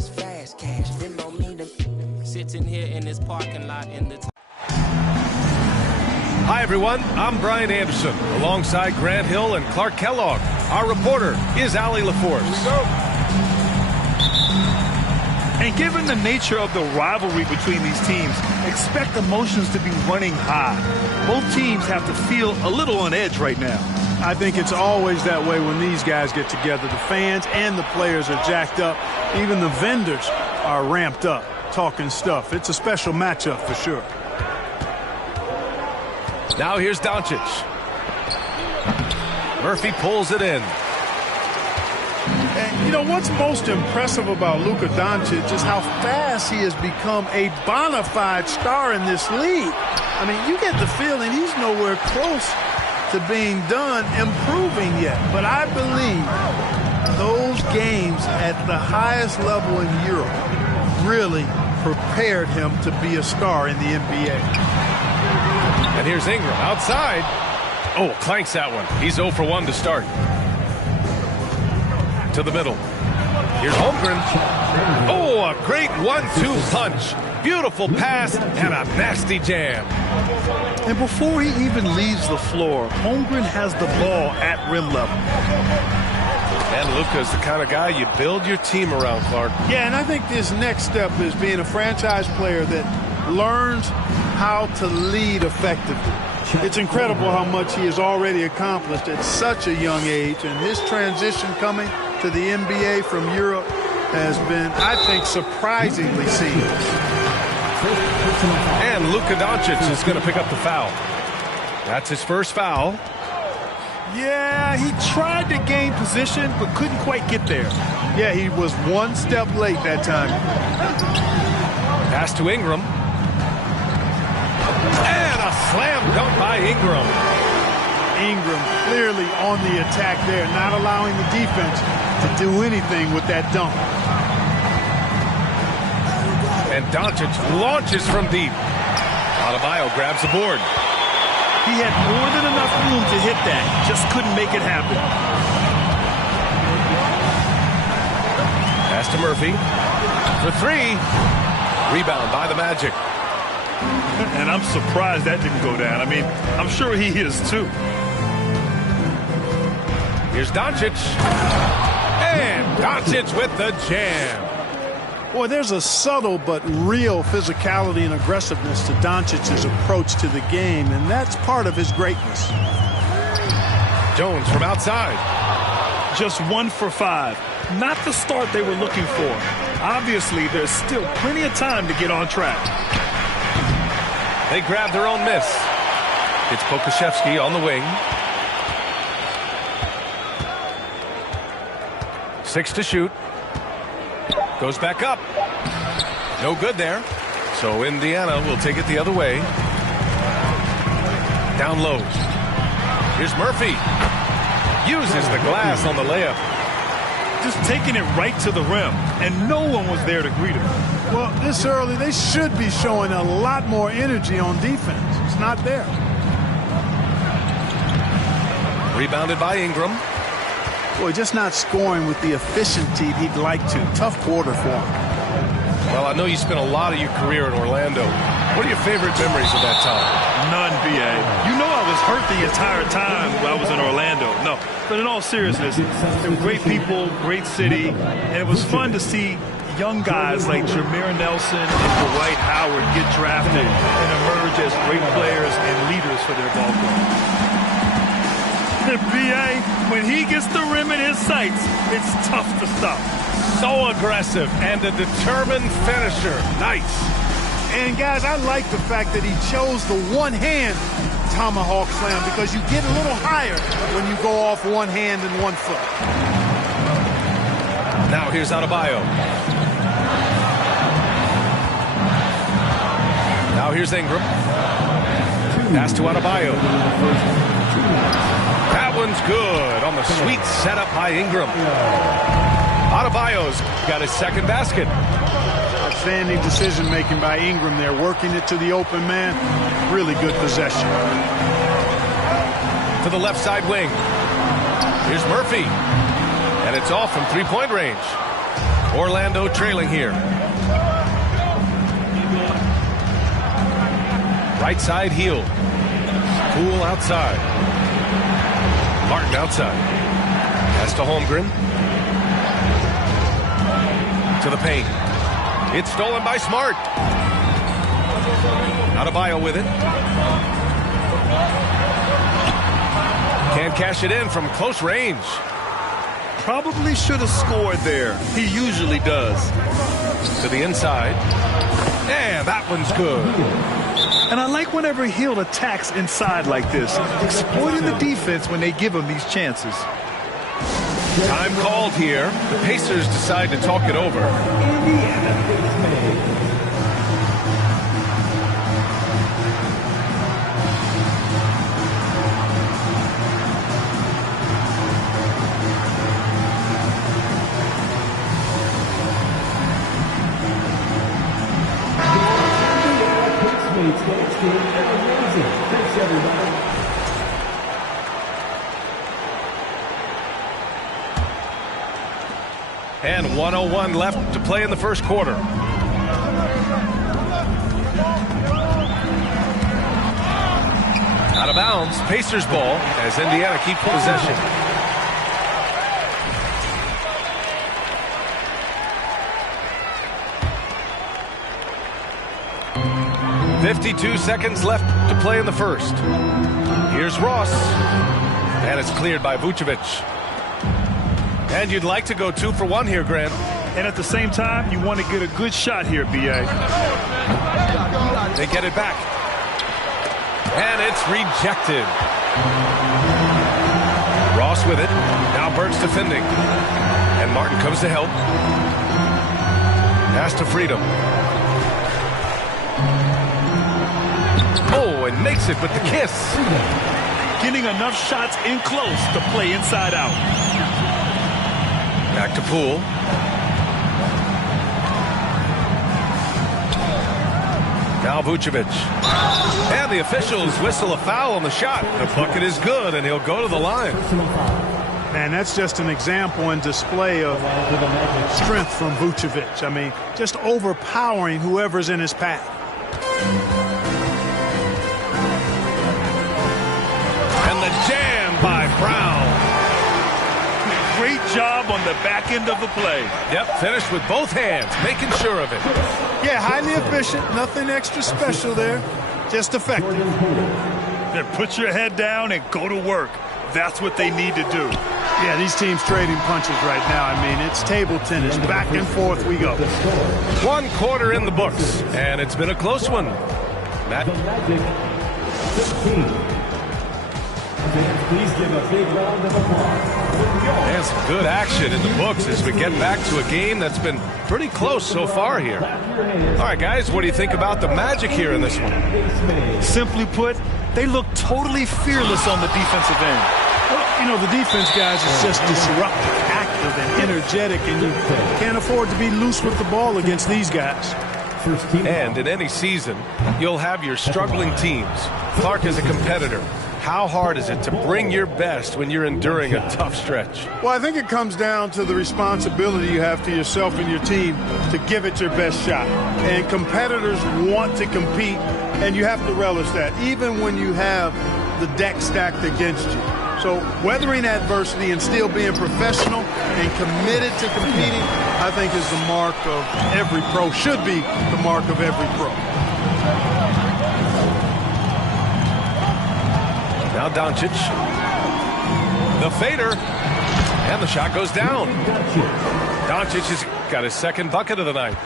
is fast cash. Venmo me the sitting here in this parking lot in the. Hi, everyone. I'm Brian Anderson, alongside Grant Hill and Clark Kellogg. Our reporter is Allie LaForce. Here we go. And given the nature of the rivalry between these teams, expect emotions to be running high. Both teams have to feel a little on edge right now. I think it's always that way when these guys get together. The fans and the players are jacked up. Even the vendors are ramped up, talking stuff. It's a special matchup for sure. Now here's Doncic. Murphy pulls it in. And, you know, what's most impressive about Luka Doncic is how fast he has become a bona fide star in this league. I mean, you get the feeling he's nowhere close to being done improving yet. But I believe those games at the highest level in Europe really prepared him to be a star in the NBA. And here's Ingram outside. Oh, clanks that one. He's 0 for 1 to start. To the middle. Here's Holmgren. Oh, a great 1-2 punch. Beautiful pass and a nasty jam. And before he even leaves the floor, Holmgren has the ball at rim level. And Luka's the kind of guy you build your team around, Clark. Yeah, and I think this next step is being a franchise player that learns how to lead effectively. It's incredible how much he has already accomplished at such a young age, and his transition coming to the NBA from Europe has been, I think, surprisingly seamless. And Luka Doncic is going to pick up the foul. That's his first foul. Yeah, he tried to gain position, but couldn't quite get there. Yeah, he was one step late that time. Pass to Ingram. And a slam dunk by Ingram. Ingram clearly on the attack there, not allowing the defense to do anything with that dunk. And Doncic launches from deep. Adebayo grabs the board. He had more than enough room to hit that. Just couldn't make it happen. Pass to Murphy. For 3. Rebound by the Magic. And I'm surprised that didn't go down. I mean, I'm sure he is too. Here's Doncic. And Doncic with the jam. Boy, there's a subtle but real physicality and aggressiveness to Doncic's approach to the game, and that's part of his greatness. Jones from outside. Just 1 for 5. Not the start they were looking for. Obviously, there's still plenty of time to get on track. They grab their own miss. It's Pokusevski on the wing. 6 to shoot. Goes back up. No good there. So Indiana will take it the other way. Down low. Here's Murphy. Uses the glass on the layup. Just taking it right to the rim, and no one was there to greet him. Well, this early, they should be showing a lot more energy on defense. It's not there. Rebounded by Ingram. Boy, just not scoring with the efficiency he'd like to. Tough quarter for him. Well, I know you spent a lot of your career in Orlando. What are your favorite memories of that time? None, B.A. You know I was hurt the entire time I was in Orlando. No, but in all seriousness, they were great people, great city, and it was fun to see young guys like Jameer Nelson and Dwight Howard get drafted and emerge as great players and leaders for their ball club. B.A., when he gets the rim in his sights, it's tough to stop. So aggressive and a determined finisher. Nice. And, guys, I like the fact that he chose the one-hand tomahawk slam because you get a little higher when you go off one hand and 1 foot. Now here's Adebayo. Now here's Ingram. Pass to Adebayo. That one's good on the sweet setup by Ingram. Adebayo's got his second basket. Outstanding decision-making by Ingram there, working it to the open man. Really good possession. To the left side wing. Here's Murphy. And it's off from three-point range. Orlando trailing here. Right side heel. Poole outside. Martin outside. Pass to Holmgren. To the paint. It's stolen by Smart. Adebayo with it. Can't cash it in from close range. Probably should have scored there. He usually does. To the inside. And that one's good. And I like whenever Hill attacks inside like this, exploiting the defense when they give him these chances. Time called here. The Pacers decide to talk it over. And 1:01 left to play in the first quarter. Out of bounds, Pacers ball as Indiana keeps possession. .52 seconds left to play in the first. Here's Ross. And it's cleared by Vucevic. And you'd like to go 2 for 1 here, Grant. And at the same time, you want to get a good shot here, B.A. They get it back. And it's rejected. Ross with it. Now Burks defending. And Martin comes to help. Pass to Freedom. Oh, and makes it with the kiss. Getting enough shots in close to play inside out. Back to Poole. Now Vucevic. And the officials whistle a foul on the shot. The bucket is good, and he'll go to the line. Man, that's just an example and display of strength from Vucevic. I mean, just overpowering whoever's in his path. And the jam by Brown. Great job on the back end of the play. Yep, finished with both hands, making sure of it. Yeah, highly efficient. Nothing extra special there. Just effective. Then put your head down and go to work. That's what they need to do. Yeah, these teams trading punches right now. I mean, it's table tennis. Back and forth we go. 1 quarter in the books, and it's been a close one. Matt. Please give a big round of applause. And some good action in the books as we get back to a game that's been pretty close so far here. All right, guys, what do you think about the Magic here in this one? Simply put, they look totally fearless on the defensive end. Well, you know, the defense, guys, is just disruptive, active, and energetic, and you can't afford to be loose with the ball against these guys. And in any season, you'll have your struggling teams. Clark is a competitor. How hard is it to bring your best when you're enduring a tough stretch? Well, I think it comes down to the responsibility you have to yourself and your team to give it your best shot. And competitors want to compete, and you have to relish that, even when you have the deck stacked against you. So weathering adversity and still being professional and committed to competing, I think is the mark of every pro, should be the mark of every pro. Now Doncic. The fader. And the shot goes down. Doncic has got his second bucket of the night.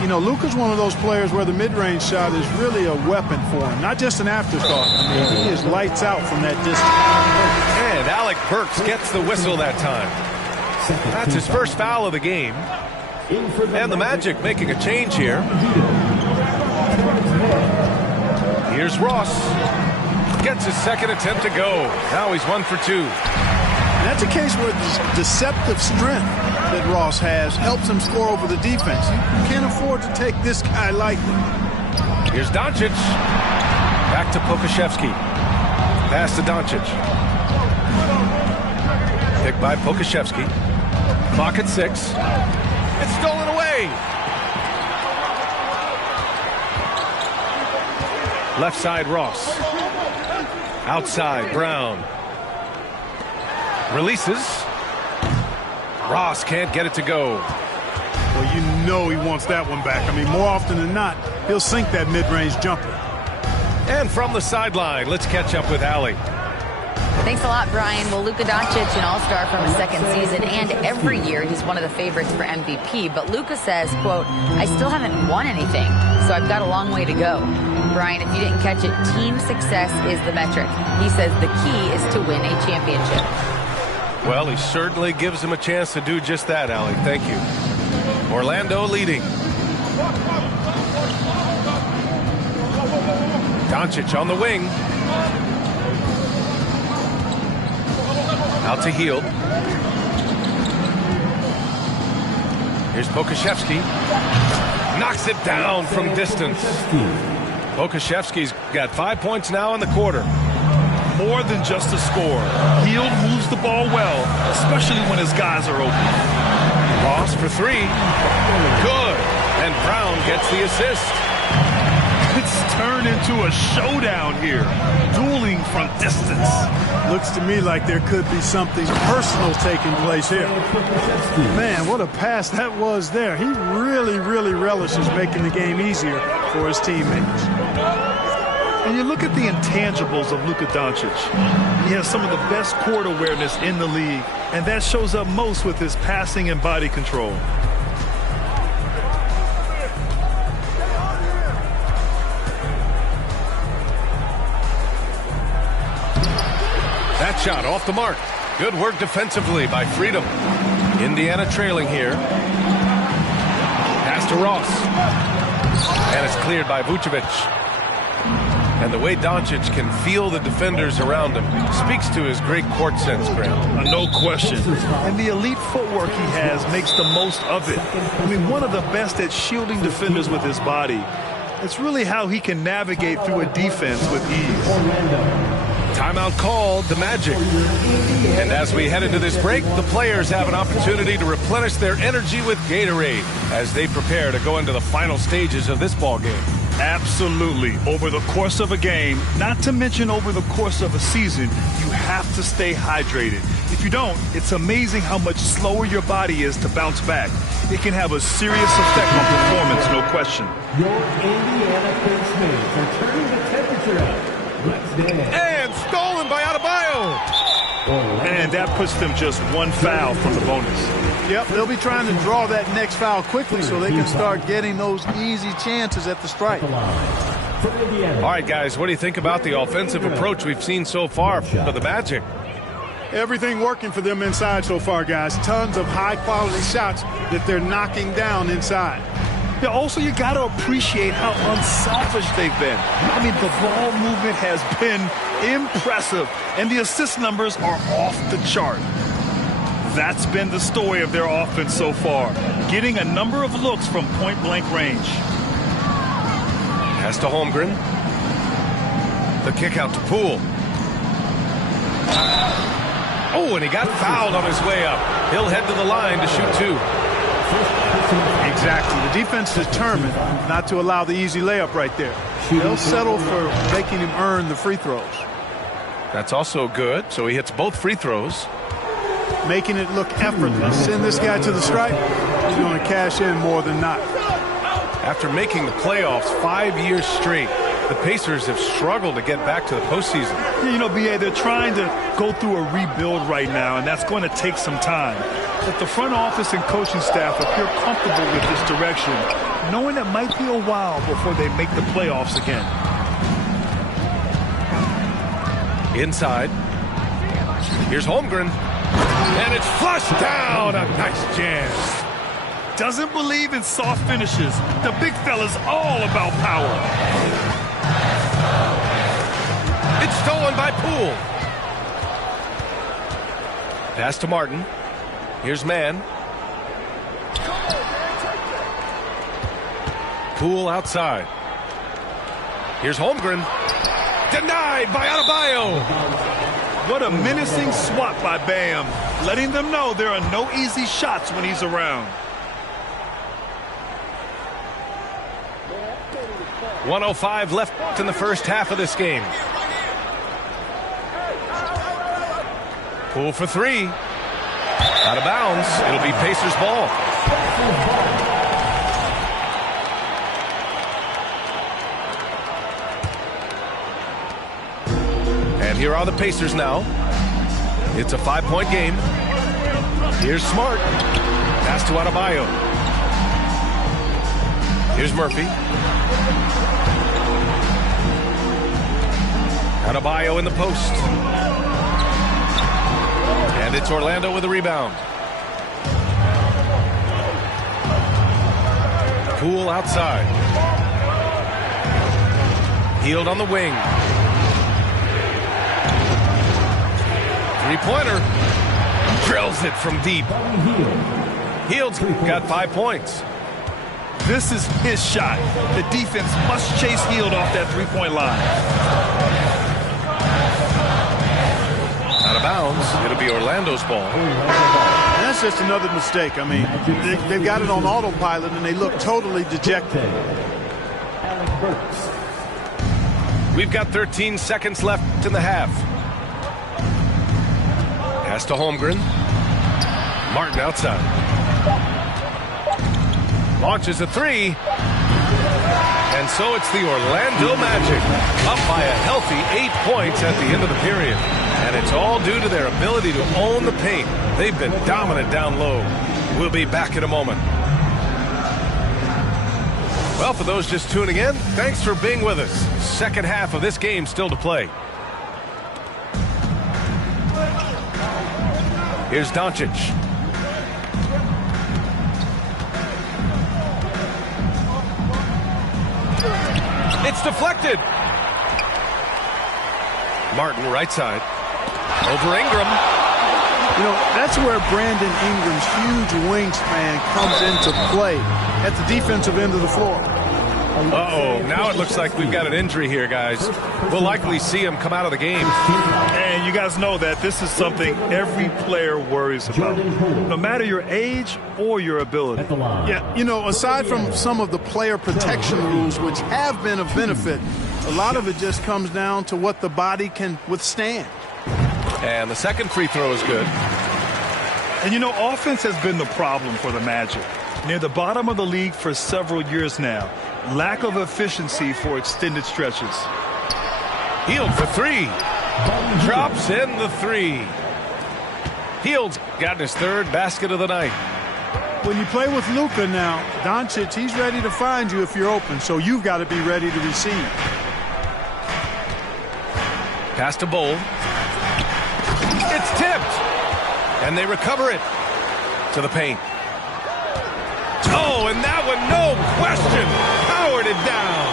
You know, Luka's one of those players where the mid-range shot is really a weapon for him, not just an afterthought. I mean, he is lights out from that distance. And Alec Burks gets the whistle that time. That's his first foul of the game. And the Magic making a change here. Here's Ross. Gets his second attempt to go. Now he's 1 for 2. And that's a case where the deceptive strength that Ross has helps him score over the defense. You can't afford to take this guy lightly. Here's Doncic. Back to Pokusevski. Pass to Doncic. Picked by Pokusevski. Clock at 6. three. Left side, Ross. Outside, Brown. Releases. Ross can't get it to go. Well, you know he wants that one back. I mean, more often than not, he'll sink that mid-range jumper. And from the sideline, let's catch up with Allie. Thanks a lot, Brian. Well, Luka Doncic, an all-star from his second season, and every year he's one of the favorites for MVP. But Luka says, quote, I still haven't won anything, so I've got a long way to go. Brian, if you didn't catch it, team success is the metric. He says the key is to win a championship. Well, he certainly gives him a chance to do just that, Allie. Thank you. Orlando leading. Doncic on the wing. Out to Hield. Here's Pokusevski. Knocks it down from distance. Pokusevski's got 5 points now in the quarter. More than just a score. Hield moves the ball well, especially when his guys are open. Ross for three. Good. And Brown gets the assist. It's turned into a showdown here. Dueling from distance. Looks to me like there could be something personal taking place here. Man, what a pass that was there. He really, really relishes making the game easier for his teammates. And you look at the intangibles of Luka Doncic. He has some of the best court awareness in the league, and that shows up most with his passing and body control. That shot off the mark. Good work defensively by Freedom. Indiana trailing here. Pass to Ross. And it's cleared by Vucevic. And the way Doncic can feel the defenders around him speaks to his great court sense, Grant. No question. And the elite footwork he has makes the most of it. I mean, one of the best at shielding defenders with his body. It's really how he can navigate through a defense with ease. Timeout called, the Magic. And as we head into this break, the players have an opportunity to replenish their energy with Gatorade as they prepare to go into the final stages of this ball game. Absolutely. Over the course of a game, not to mention over the course of a season, you have to stay hydrated. If you don't, it's amazing how much slower your body is to bounce back. It can have a serious effect on performance, no question. Your Indiana Pacers are turning the temperature up. Let's dance. And stolen by Adebayo. And that puts them just one foul from the bonus. Yep, they'll be trying to draw that next foul quickly so they can start getting those easy chances at the strike. All right, guys, what do you think about the offensive approach we've seen so far for the Magic? Everything working for them inside so far, guys. Tons of high-quality shots that they're knocking down inside. Yeah, also, you got to appreciate how unselfish they've been. I mean, the ball movement has been impressive, and the assist numbers are off the chart. That's been the story of their offense so far, getting a number of looks from point-blank range. Pass to Holmgren. The kick out to Poole. Oh, and he got fouled on his way up. He'll head to the line to shoot two. Exactly. The defense is determined not to allow the easy layup right there. They'll settle for making him earn the free throws. That's also good. So he hits both free throws. Making it look effortless. Send this guy to the stripe. He's going to cash in more than not. After making the playoffs 5 years straight, the Pacers have struggled to get back to the postseason. You know, B.A., they're trying to go through a rebuild right now, and that's going to take some time. But the front office and coaching staff appear comfortable with this direction, knowing it might be a while before they make the playoffs again. Inside. Here's Holmgren. And it's flushed down. A nice jam. Doesn't believe in soft finishes. The big fella's all about power. It's stolen by Poole. Pass to Martin. Here's Mann. Poole outside. Here's Holmgren. Denied by Adebayo. What a menacing swat by Bam, letting them know there are no easy shots when he's around. 1:05 left in the first half of this game. Poole for three. Out of bounds. It'll be Pacers ball. And here are the Pacers now. It's a 5-point game. Here's Smart. Pass to Adebayo. Here's Murphy. Adebayo in the post. And it's Orlando with a rebound. Poole outside. Hield on the wing. Three-pointer. Drills it from deep. Hield's got 5 points. This is his shot. The defense must chase Hield off that three-point line. Out of bounds. It'll be Orlando's ball. And that's just another mistake. I mean, they've got it on autopilot, and they look totally dejected. We've got 13 seconds left in the half. Pass to Holmgren. Martin outside. Launches a three. And so it's the Orlando Magic up by a healthy 8 points at the end of the period. And it's all due to their ability to own the paint. They've been dominant down low. We'll be back in a moment. Well, for those just tuning in, thanks for being with us. Second half of this game still to play. Here's Doncic. It's deflected. Martin right side. Over Ingram. You know, that's where Brandon Ingram's huge wingspan comes into play at the defensive end of the floor. Uh-oh, now it looks like we've got an injury here, guys. We'll likely see him come out of the game. And you guys know that this is something every player worries about, no matter your age or your ability. Yeah, you know, aside from some of the player protection rules, which have been of benefit, a lot of it just comes down to what the body can withstand. And the second free throw is good. And you know, offense has been the problem for the Magic. Near the bottom of the league for several years now. Lack of efficiency for extended stretches. Hield for three. Drops in the three. Hield's gotten his third basket of the night. When you play with Luka now, Doncic, he's ready to find you if you're open, so you've got to be ready to receive. Pass to Bowl. It's tipped. And they recover it to the paint. Oh, and that one, no question, powered it down.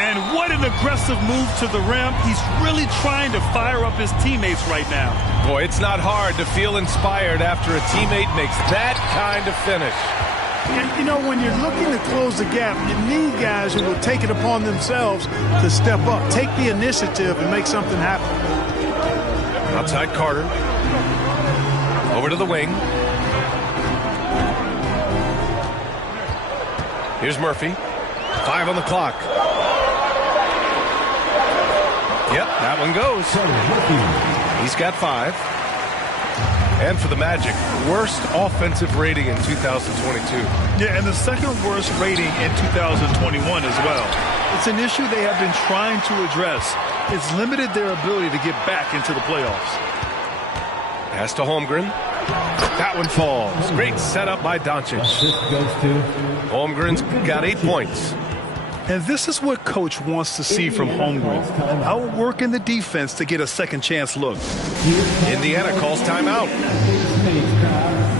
And what an aggressive move to the rim. He's really trying to fire up his teammates right now. Boy, it's not hard to feel inspired after a teammate makes that kind of finish. And, you know, when you're looking to close the gap, you need guys who will take it upon themselves to step up, take the initiative, and make something happen. Outside Carter. Over to the wing. Here's Murphy. 5 on the clock. Yep, that one goes. He's got 5. And for the Magic, worst offensive rating in 2022. Yeah, and the second worst rating in 2021 as well. It's an issue they have been trying to address. It's limited their ability to get back into the playoffs. Pass to Holmgren. That one falls. Great setup by Doncic. Holmgren's got 8 points. And this is what Coach wants to see from Holmgren. Outworking the defense to get a second chance look. Indiana calls timeout.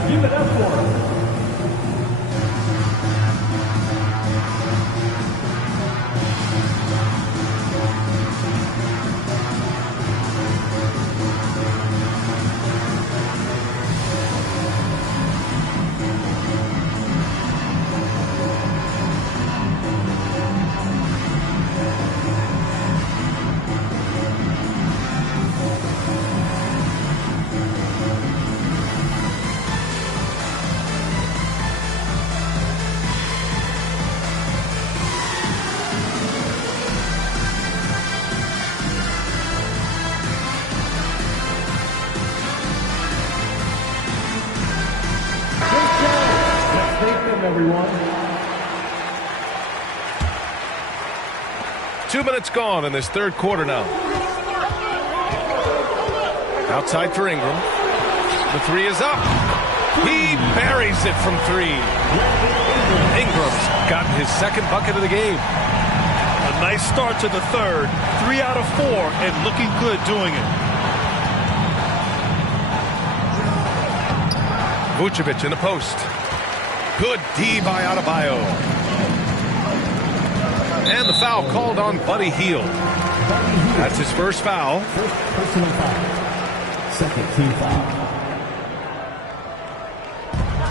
Give it up for him. them, everyone. 2 minutes gone in this third quarter now. Outside for Ingram. The three is up. He buries it from three. Ingram's gotten his second bucket of the game. A nice start to the third. 3 out of 4 and looking good doing it. Vucevic in the post. Good D by Adebayo. And the foul called on Buddy Hield. That's his first foul. First personal foul. Second team foul.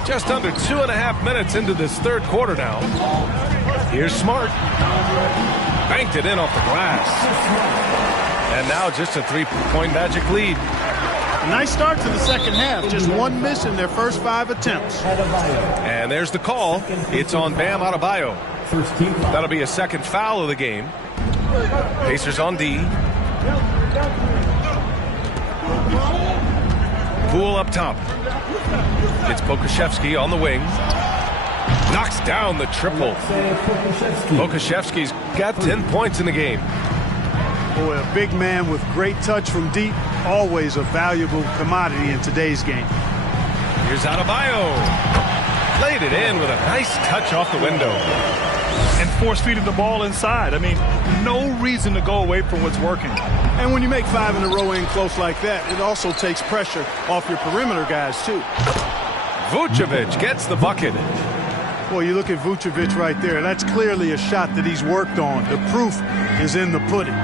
Just under 2.5 minutes into this third quarter now. Here's Smart. Banked it in off the glass. And now just a three-point Magic lead. Nice start to the second half. Just one miss in their first 5 attempts. And there's the call. It's on Bam Adebayo. First team foul. That'll be a second foul of the game. Pacers on D. Poole up top. It's Pokuševski on the wing. Knocks down the triple. Pokuševski's got 10 points in the game. Boy, a big man with great touch from deep. Always a valuable commodity in today's game. Here's Adebayo. Laid it in with a nice touch off the window. And force-feeding the ball inside. I mean, no reason to go away from what's working. And when you make 5 in a row in close like that, it also takes pressure off your perimeter guys, too. Vucevic gets the bucket. Well, you look at Vucevic right there. That's clearly a shot that he's worked on. The proof is in the pudding.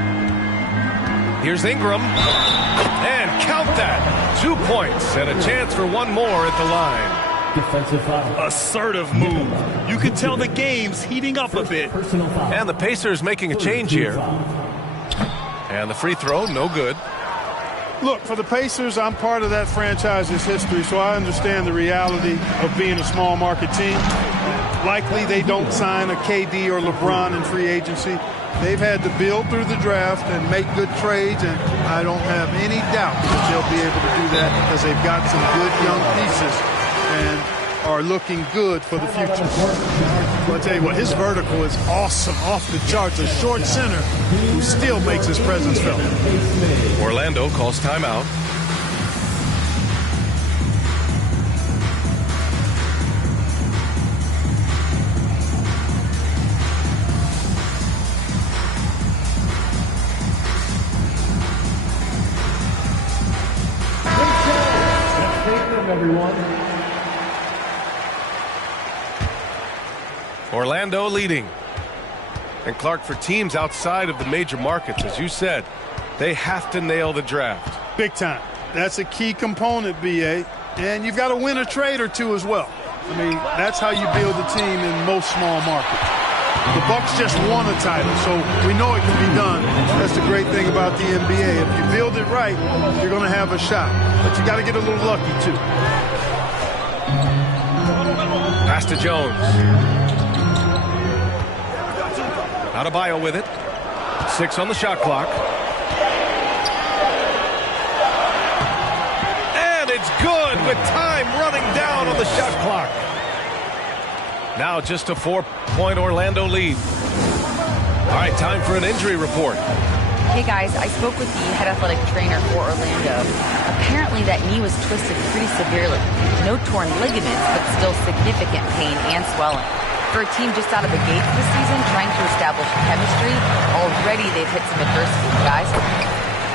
Here's Ingram. And count that. 2 points and a chance for one more at the line. Defensive foul. Assertive move. You can tell the game's heating up a bit. Personal foul. And the Pacers making a change here. And the free throw, no good. Look, for the Pacers, I'm part of that franchise's history, so I understand the reality of being a small market team. Likely they don't sign a KD or LeBron in free agency. They've had to build through the draft and make good trades, and I don't have any doubt that they'll be able to do that because they've got some good young pieces and are looking good for the future. Well, I'll tell you what, his vertical is awesome, off the charts. A short center who still makes his presence felt. Orlando calls timeout. Everyone. Orlando leading. And Clark, for teams outside of the major markets, as you said, they have to nail the draft. Big time. That's a key component, B.A. And you've got to win a trade or two as well. I mean, that's how you build a team in most small markets. The Bucks just won a title, so we know it can be done. That's the great thing about the NBA. If you build it right, you're going to have a shot. But you got to get a little lucky, too. Pass to Jones. Adebayo with it. 6 on the shot clock. And it's good with time running down on the shot clock. Now just a 4-point Orlando lead. All right, time for an injury report. Hey guys, I spoke with the head athletic trainer for Orlando. Apparently that knee was twisted pretty severely. No torn ligaments, but still significant pain and swelling. For a team just out of the gates this season, trying to establish chemistry, already they've hit some adversity, guys.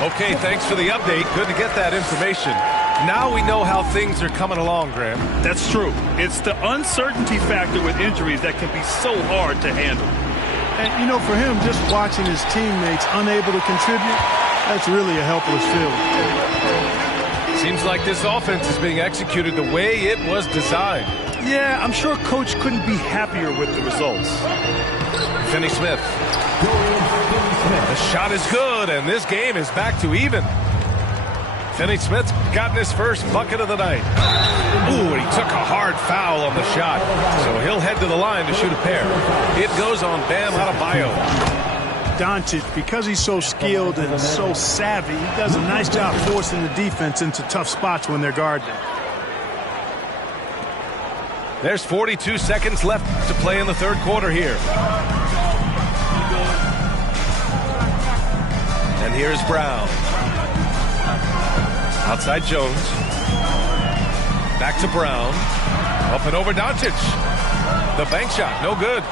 Okay, thanks for the update. Good to get that information. Now we know how things are coming along, Graham. That's true. It's the uncertainty factor with injuries that can be so hard to handle. And, you know, for him, just watching his teammates unable to contribute, that's really a helpless feeling. Seems like this offense is being executed the way it was designed. Yeah, I'm sure Coach couldn't be happier with the results. Finney Smith. The shot is good, and this game is back to even. Finney Smith's gotten his first bucket of the night. Ooh, and he took a hard foul on the shot. So he'll head to the line to shoot a pair. It goes on Bam Adebayo. Doncic, because he's so skilled and so savvy, he does a nice job forcing the defense into tough spots when they're guarding. There's 42 seconds left to play in the third quarter here. And here's Brown. Outside Jones. Back to Brown. Up and over Doncic. The bank shot, no good.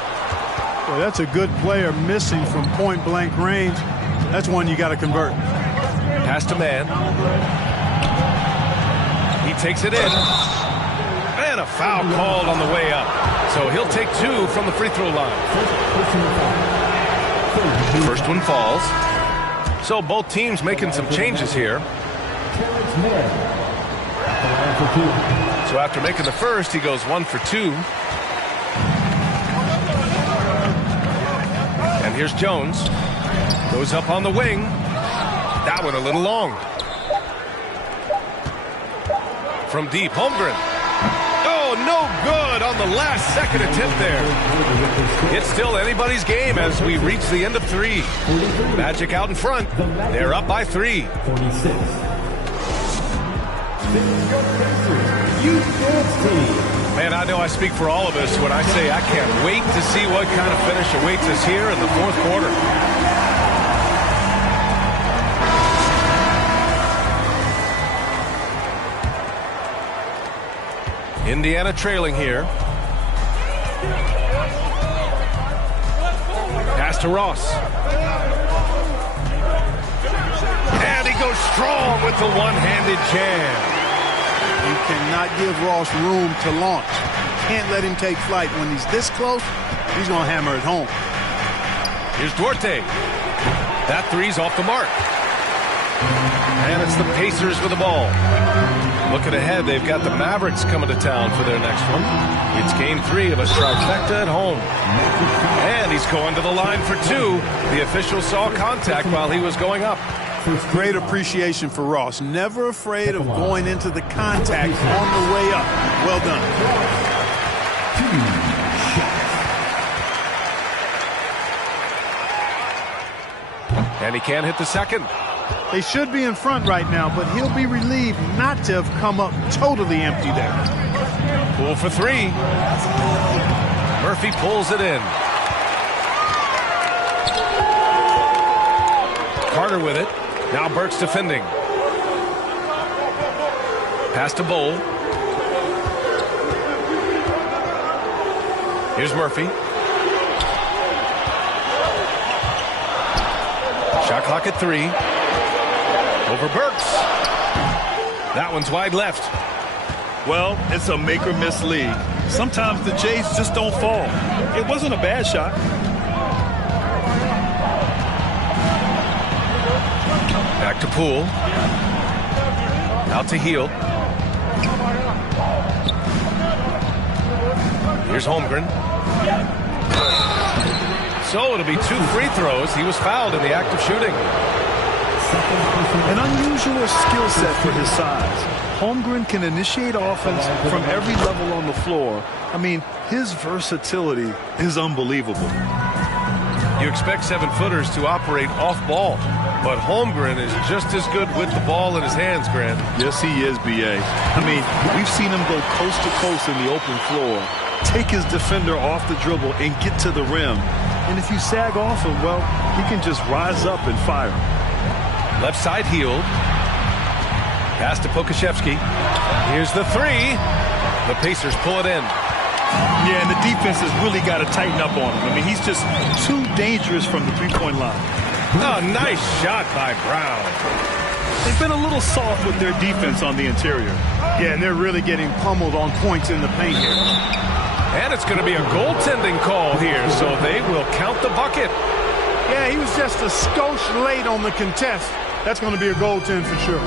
Well, that's a good player missing from point-blank range. That's one you got to convert. Pass to man. He takes it in. And a foul called on the way up. So he'll take 2 from the free throw line. First one falls. So both teams making some changes here. So after making the first, he goes 1 for 2. And here's Jones. Goes up on the wing. That one a little long. From deep, Holmgren. Oh, no good on the last second attempt there. It's still anybody's game as we reach the end of 3. Magic out in front. They're up by 3. Man, I know I speak for all of us when I say I can't wait to see what kind of finish awaits us here in the fourth quarter. Indiana trailing here. Pass to Ross. And he goes strong with the one-handed jam. You cannot give Ross room to launch. Can't let him take flight. When he's this close, he's going to hammer it home. Here's Duarte. That three's off the mark. And it's the Pacers with the ball. Looking ahead, they've got the Mavericks coming to town for their next one. It's game 3 of a trifecta at home. And he's going to the line for 2. The official saw contact while he was going up. Great appreciation for Ross. Never afraid of going into the contact on the way up. Well done. And he can't hit the second. They should be in front right now, but he'll be relieved not to have come up totally empty there. Poole for 3. Murphy pulls it in. Carter with it. Now Burks defending. Pass to Bull. Here's Murphy. Shot clock at 3. Over Burks. That one's wide left. Well, it's a make-or-miss league. Sometimes the Jays just don't fall. It wasn't a bad shot. Back to Poole. Out to Heel. Here's Holmgren. So it'll be 2 free throws. He was fouled in the act of shooting. An unusual skill set for his size. Holmgren can initiate offense from every level on the floor. I mean, his versatility is unbelievable. You expect 7-footers to operate off ball, but Holmgren is just as good with the ball in his hands, Grant. Yes, he is, B.A. I mean, we've seen him go coast to coast in the open floor, take his defender off the dribble and get to the rim. And if you sag off him, well, he can just rise up and fire. Left side healed. Pass to Pokashevsky. Here's the 3. The Pacers pull it in. Yeah, and the defense has really got to tighten up on him. I mean, he's just too dangerous from the three-point line. Oh, nice shot by Brown. They've been a little soft with their defense on the interior. Yeah, and they're really getting pummeled on points in the paint here. And it's going to be a goaltending call here, so they will count the bucket. Yeah, he was just a skosh late on the contest. That's going to be a goaltend for sure.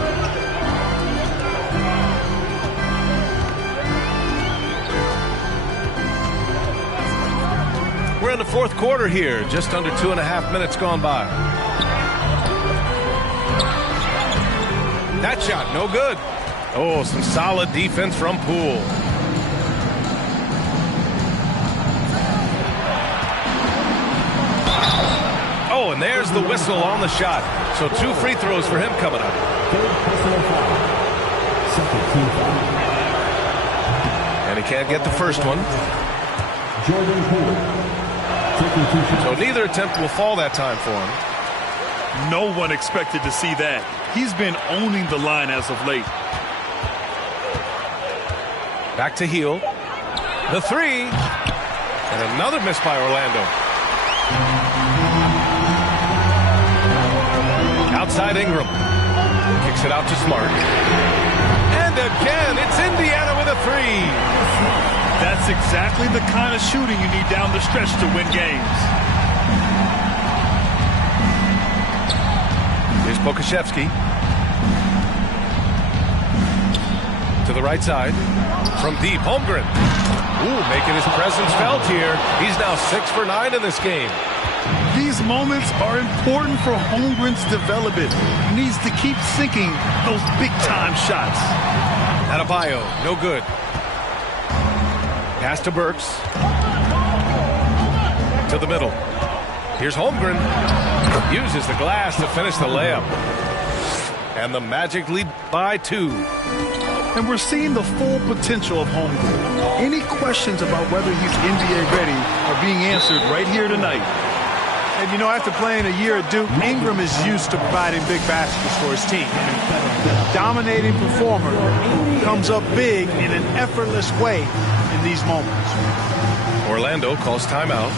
We're in the fourth quarter here, just under 2.5 minutes gone by. That shot, no good. Oh, some solid defense from Poole. Oh, and there's the whistle on the shot. So 2 free throws for him coming up. And They can't get the first one. So neither attempt will fall that time for him. No one expected to see that. He's been owning the line as of late. Back to Heel. The three. And another miss by Orlando. Outside Ingram. Kicks it out to Smart. And again, it's Indiana with a three. That's exactly the kind of shooting you need down the stretch to win games. Here's Pokusevski. To the right side. From deep, Holmgren. Ooh, making his presence felt here. He's now 6 for 9 in this game. These moments are important for Holmgren's development. He needs to keep sinking those big-time shots. Adebayo, no good. Pass to Burks. To the middle. Here's Holmgren. Uses the glass to finish the layup. And the Magic lead by 2. And we're seeing the full potential of Holmgren. Any questions about whether he's NBA ready are being answered right here tonight. And, you know, after playing a year at Duke, Ingram is used to providing big baskets for his team. The dominating performer comes up big in an effortless way in these moments. Orlando calls timeout.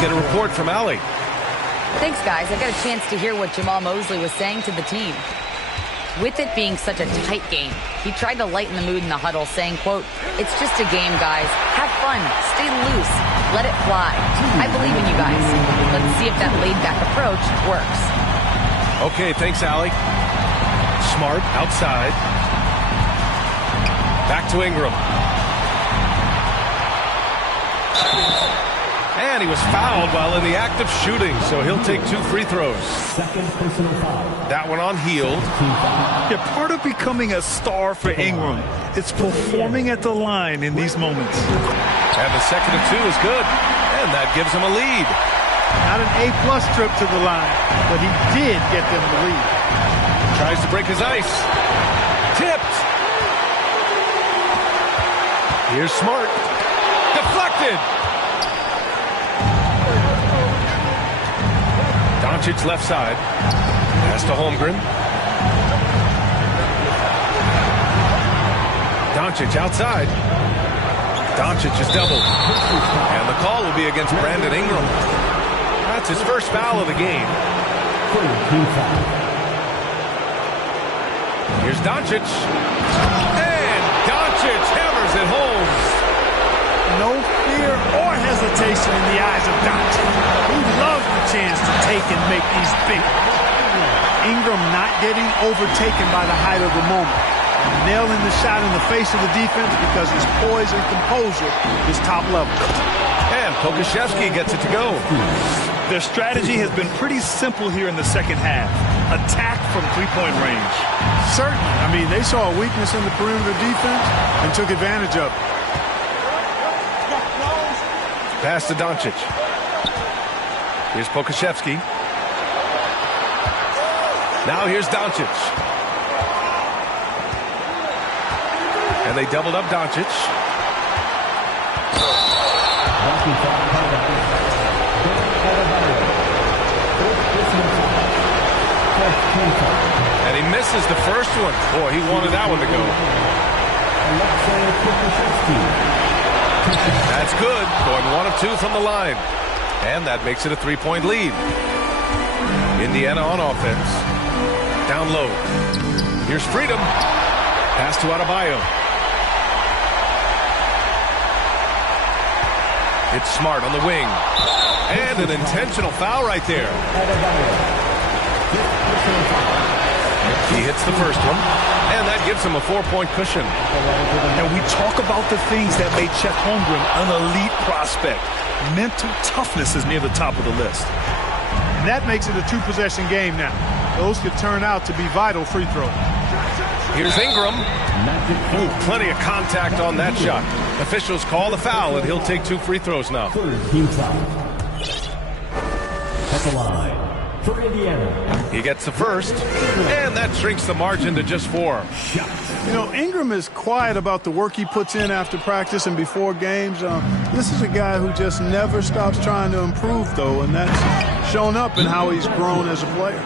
Get a report from Allie. Thanks, guys. I got a chance to hear what Jamal Mosley was saying to the team. With it being such a tight game, he tried to lighten the mood in the huddle, saying, quote, "It's just a game, guys. Have fun. Stay loose. Let it fly. I believe in you guys. Let's see if that laid-back approach works." Okay, thanks, Allie. Smart outside. Back to Ingram. And he was fouled while in the act of shooting, so he'll take 2 free throws. Second personal foul. That one on Hield. Yeah, part of becoming a star for Ingram, it's performing at the line in these moments. And the second of 2 is good, and that gives him a lead. Not an A-plus trip to the line, but he did get them the lead. Tries to break his ice. Tipped. Here's Smart. Deflected. Doncic left side. Pass to Holmgren. Doncic outside. Doncic is doubled. And the call will be against Brandon Ingram. That's his first foul of the game. Here's Doncic. And Doncic hammers it home. No fear or hesitation in the eyes of Doncic. He loves the chance to take and make these big ones. Ingram not getting overtaken by the height of the moment. Nailing the shot in the face of the defense because his poise and composure is top level. And Pokusevski gets it to go. Their strategy has been pretty simple here in the second half. Attack from three-point range. Certainly. I mean, they saw a weakness in the perimeter defense and took advantage of it. Pass to Doncic. Here's Pokusevski. Now here's Doncic. And they doubled up Doncic. And he misses the first one. Boy, he wanted that one to go. That's good. Going 1 of 2 from the line. And that makes it a 3-point lead. Indiana on offense. Down low. Here's Freedom. Pass to Adebayo. It's Smart on the wing. And an intentional foul right there. He hits the first one. And that gives him a 4-point cushion. And we talk about the things that made Chet Holmgren an elite prospect. Mental toughness is near the top of the list. that makes it a two-possession game now. Those could turn out to be vital free throws. Here's Ingram. Ooh, plenty of contact on that shot. Officials call the foul, and he'll take 2 free throws now. Team foul. At the line for Indiana. He gets the first, and that shrinks the margin to just 4. You know, Ingram is quiet about the work he puts in after practice and before games. This is a guy who just never stops trying to improve, though, and that's shown up in how he's grown as a player.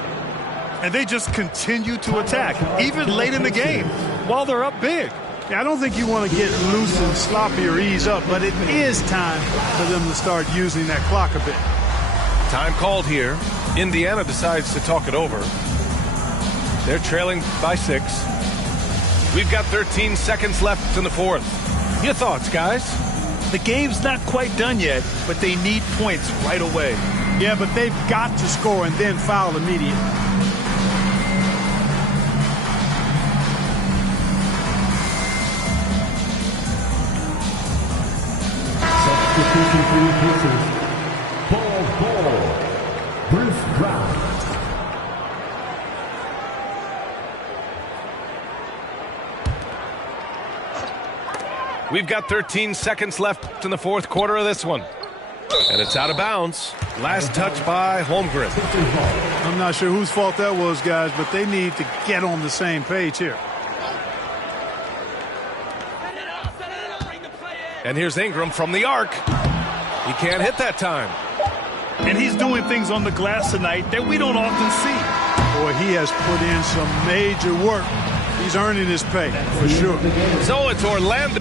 And they just continue to attack, even late in the game, while they're up big. Yeah, I don't think you want to get loose and sloppy or ease up, but it is time for them to start using that clock a bit. Time called here. Indiana decides to talk it over. They're trailing by 6. We've got 13 seconds left in the 4th. Your thoughts, guys? The game's not quite done yet, but they need points right away. Yeah, but they've got to score and then foul immediately. Substitution for your pieces. Ball. Bruce Brown. We've got 13 seconds left in the 4th quarter of this one. And it's out of bounds. Last touch by Holmgren. I'm not sure whose fault that was, guys, but they need to get on the same page here. And here's Ingram from the arc. He can't hit that time. And he's doing things on the glass tonight that we don't often see. Boy, he has put in some major work. He's earning his pay, for sure. So it's Orlando.